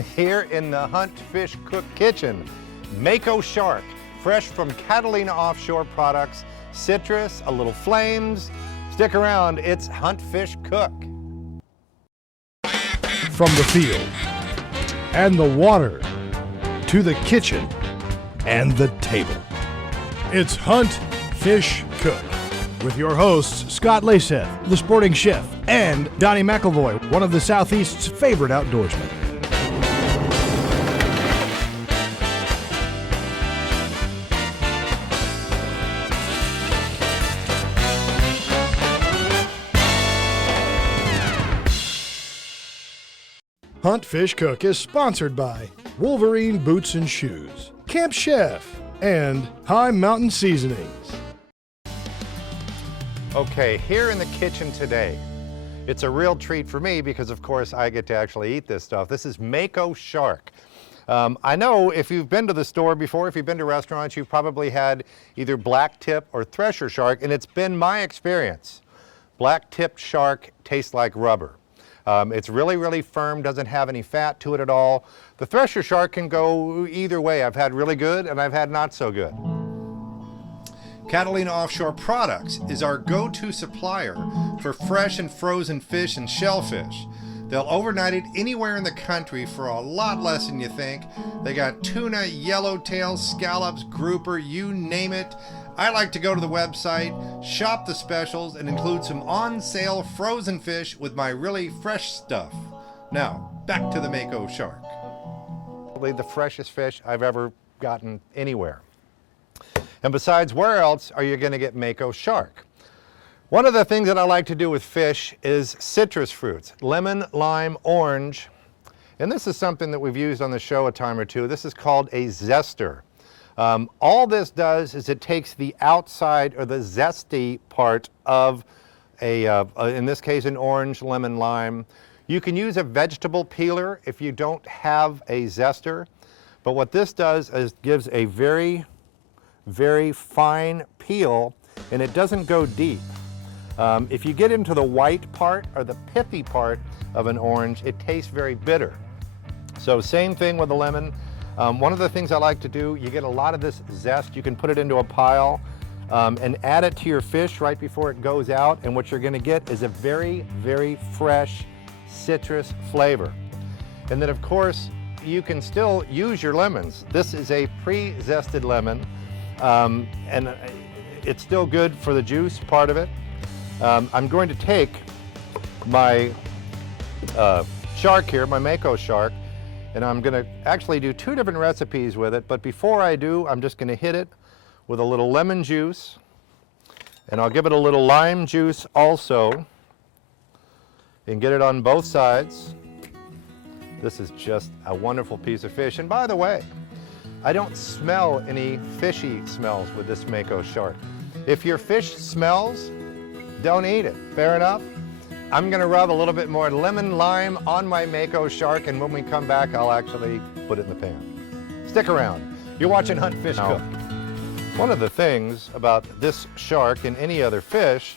Here in the Hunt Fish Cook kitchen, Mako shark, fresh from Catalina Offshore Products, citrus, a little flames. Stick around, it's Hunt Fish Cook. From the field and the water to the kitchen and the table. It's Hunt Fish Cook with your hosts Scott Leysath, the sporting chef, and Donnie McElvoy, one of the Southeast's favorite outdoorsmen. Hunt Fish Cook is sponsored by Wolverine Boots and Shoes, Camp Chef, and Mountain Seasonings. Okay, here in the kitchen today, it's a real treat for me because of course I get to actually eat this stuff. This is Mako shark. I know if you've been to the store before, if you've been to restaurants, you've probably had either black tip or thresher shark, and it's been my experience. Black tip shark tastes like rubber. It's really, really firm, doesn't have any fat to it at all. The thresher shark can go either way. I've had really good and I've had not so good. Catalina Offshore Products is our go-to supplier for fresh and frozen fish and shellfish. They'll overnight it anywhere in the country for a lot less than you think. They got tuna, yellowtail, scallops, grouper, you name it. I like to go to the website, shop the specials, and include some on-sale frozen fish with my really fresh stuff. Now, back to the Mako shark. Probably the freshest fish I've ever gotten anywhere. And besides, where else are you going to get Mako shark? One of the things that I like to do with fish is citrus fruits, lemon, lime, orange. And this is something that we've used on the show a time or two. This is called a zester. All this does is it takes the outside or the zesty part of in this case, an orange, lemon, lime. You can use a vegetable peeler if you don't have a zester. But what this does is gives a very, very fine peel, and it doesn't go deep. If you get into the white part or the pithy part of an orange, it tastes very bitter. So same thing with the lemon. One of the things I like to do, you get a lot of this zest, you can put it into a pile and add it to your fish right before it goes out, and what you're going to get is a very, very fresh citrus flavor. And then of course, you can still use your lemons. This is a pre-zested lemon, and it's still good for the juice part of it. I'm going to take my shark here, my Mako shark, and I'm going to actually do two different recipes with it, but before I do, I'm just going to hit it with a little lemon juice, and I'll give it a little lime juice also, and get it on both sides. This is just a wonderful piece of fish, and by the way, I don't smell any fishy smells with this Mako shark. If your fish smells, don't eat it. Fair enough? I'm going to rub a little bit more lemon lime on my Mako shark, and when we come back, I'll actually put it in the pan. Stick around. You're watching Hunt Fish Cook. One of the things about this shark and any other fish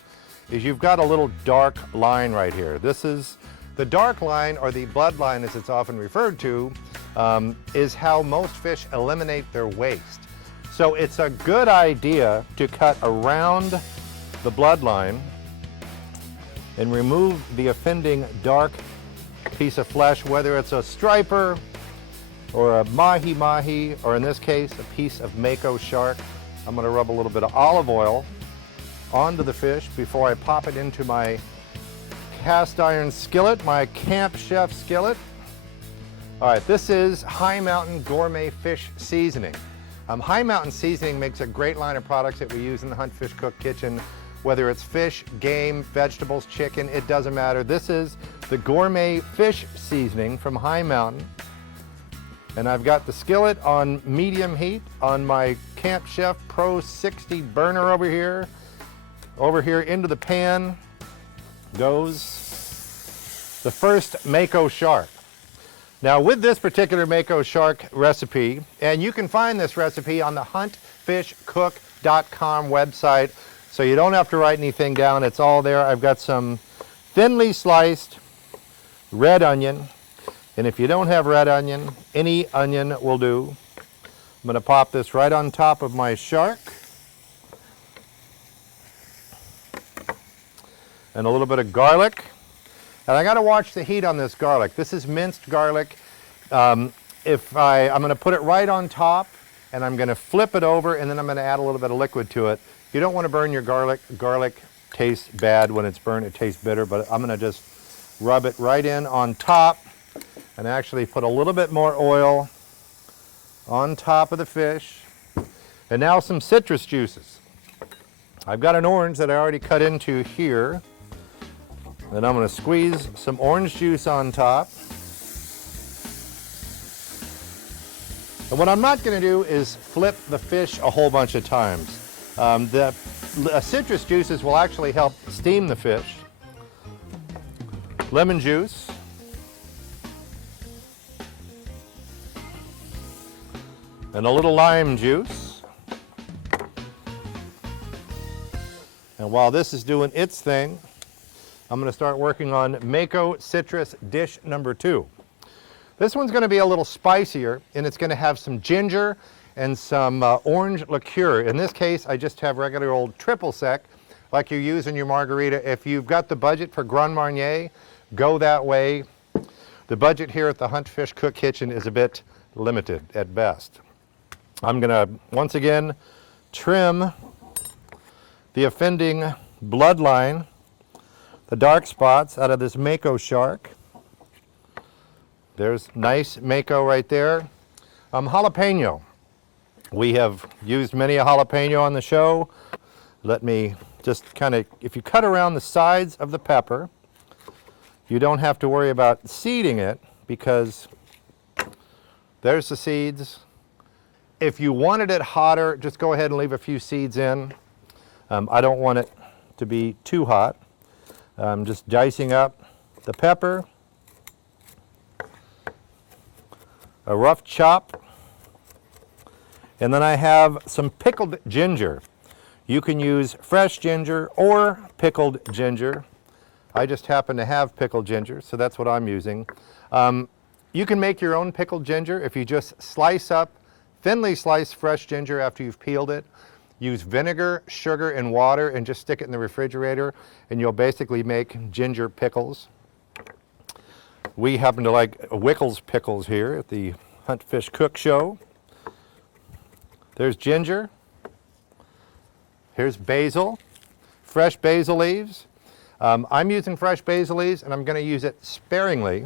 is you've got a little dark line right here. This is the dark line, or the bloodline as it's often referred to, is how most fish eliminate their waste. So it's a good idea to cut around the bloodline and remove the offending dark piece of flesh, whether it's a striper or a mahi-mahi, or in this case, a piece of Mako shark. I'm gonna rub a little bit of olive oil onto the fish before I pop it into my cast iron skillet, my Camp Chef skillet. All right, this is High Mountain Gourmet Fish Seasoning. High Mountain Seasoning makes a great line of products that we use in the Hunt Fish Cook kitchen. Whether it's fish, game, vegetables, chicken, it doesn't matter. This is the gourmet fish seasoning from High Mountain. And I've got the skillet on medium heat on my Camp Chef Pro 60 burner over here. Over here into the pan goes the first Mako shark. Now with this particular Mako shark recipe, and you can find this recipe on the HuntFishCook.com website, so you don't have to write anything down, it's all there. I've got some thinly sliced red onion, And if you don't have red onion, any onion will do. I'm going to pop this right on top of my shark. And a little bit of garlic. And I got to watch the heat on this garlic. This is minced garlic. I'm going to put it right on top, and I'm going to flip it over, and then I'm going to add a little bit of liquid to it. You don't want to burn your garlic. Garlic tastes bad when it's burned. It tastes bitter, but I'm going to just rub it right in on top and actually put a little bit more oil on top of the fish. And now some citrus juices. I've got an orange that I already cut into here. Then I'm going to squeeze some orange juice on top. And what I'm not going to do is flip the fish a whole bunch of times. The citrus juices will actually help steam the fish. Lemon juice. And a little lime juice. And while this is doing its thing, I'm going to start working on Mako Citrus Dish Number 2. This one's going to be a little spicier, and it's going to have some ginger and some orange liqueur. In this case, I just have regular old triple sec, like you use in your margarita. If you've got the budget for Grand Marnier, go that way. The budget here at the HuntFishCook kitchen is a bit limited at best. I'm going to, once again, trim the offending bloodline, the dark spots out of this Mako shark. There's nice Mako right there. Jalapeno. We have used many a jalapeno on the show. Let me just kind of, if you cut around the sides of the pepper, you don't have to worry about seeding it because there's the seeds. If you wanted it hotter, just go ahead and leave a few seeds in. I don't want it to be too hot. I'm just dicing up the pepper, a rough chop, and then I have some pickled ginger. You can use fresh ginger or pickled ginger. I just happen to have pickled ginger, so that's what I'm using. You can make your own pickled ginger if you just slice up, thinly sliced fresh ginger after you've peeled it. Use vinegar, sugar, and water and just stick it in the refrigerator and you'll basically make ginger pickles. We happen to like Wickles pickles here at the HuntFishCook show. There's ginger. Here's basil, fresh basil leaves. I'm using fresh basil leaves and I'm going to use it sparingly.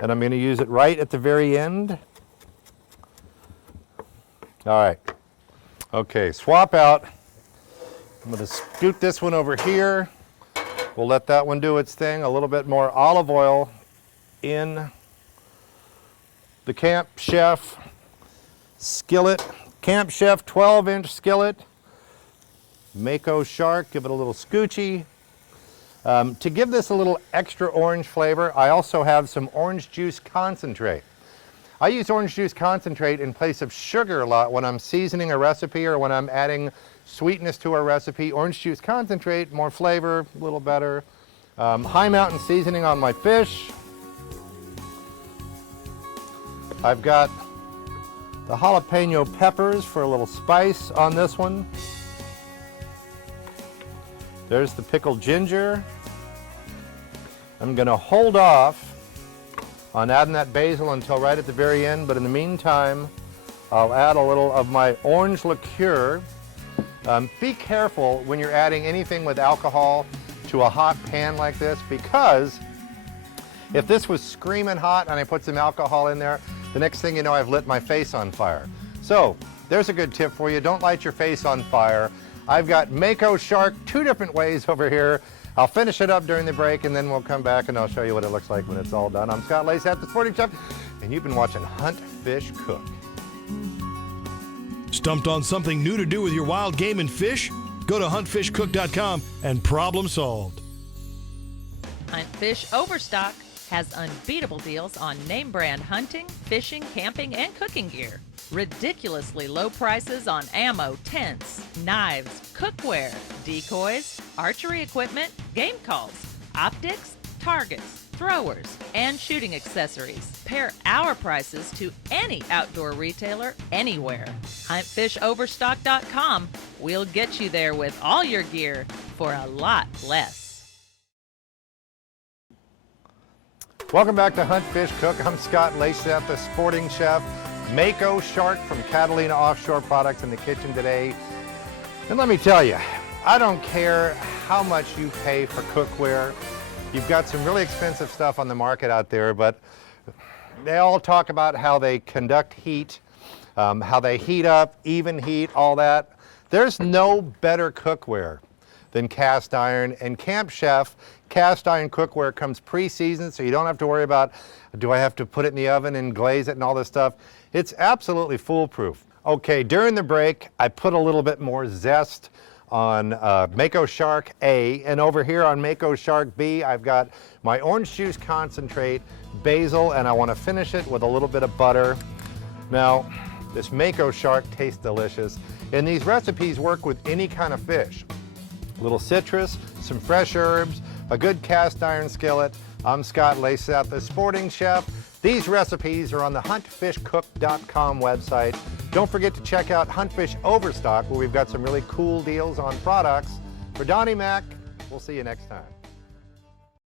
And I'm going to use it right at the very end. All right. Okay, swap out. I'm going to scoot this one over here. We'll let that one do its thing. A little bit more olive oil in the Camp Chef skillet. Camp Chef 12-inch skillet. Mako shark, give it a little scoochy. To give this a little extra orange flavor, I also have some orange juice concentrate. I use orange juice concentrate in place of sugar a lot when I'm seasoning a recipe or when I'm adding sweetness to a recipe. Orange juice concentrate, more flavor, a little better. High Mountain Seasoning on my fish. I've got the jalapeno peppers for a little spice on this one. There's the pickled ginger. I'm going to hold off on adding that basil until right at the very end, but in the meantime, I'll add a little of my orange liqueur. Be careful when you're adding anything with alcohol to a hot pan like this, because if this was screaming hot and I put some alcohol in there, the next thing you know, I've lit my face on fire. So there's a good tip for you. Don't light your face on fire. I've got Mako shark 2 different ways over here. I'll finish it up during the break and then we'll come back and I'll show you what it looks like when it's all done. I'm Scott Leysath, the Sporting Chef, and you've been watching HuntFishCook. Stumped on something new to do with your wild game and fish? Go to huntfishcook.com and problem solved. HuntFish Overstock has unbeatable deals on name brand hunting, fishing, camping, and cooking gear. Ridiculously low prices on ammo, tents, knives, cookware, decoys, archery equipment, game calls, optics, targets, throwers, and shooting accessories. Pair our prices to any outdoor retailer anywhere. HuntFishOverstock.com. We'll get you there with all your gear for a lot less. Welcome back to Hunt Fish Cook. I'm Scott Leysath, the sporting chef. Mako shark from Catalina Offshore Products in the kitchen today. And let me tell you, I don't care how much you pay for cookware. You've got some really expensive stuff on the market out there, but they all talk about how they conduct heat, how they heat up, even heat, all that. There's no better cookware than cast iron, and Camp Chef cast iron cookware comes pre-seasoned, so you don't have to worry about, do I have to put it in the oven and glaze it and all this stuff. It's absolutely foolproof. Okay, during the break, I put a little bit more zest on Mako Shark A, and over here on Mako Shark B, I've got my orange juice concentrate, basil, and I want to finish it with a little bit of butter. Now, this Mako Shark tastes delicious, and these recipes work with any kind of fish. A little citrus, some fresh herbs, a good cast iron skillet. I'm Scott Leysath, the sporting chef. These recipes are on the HuntFishCook.com website. Don't forget to check out HuntFish Overstock, where we've got some really cool deals on products. For Donnie Mac, we'll see you next time.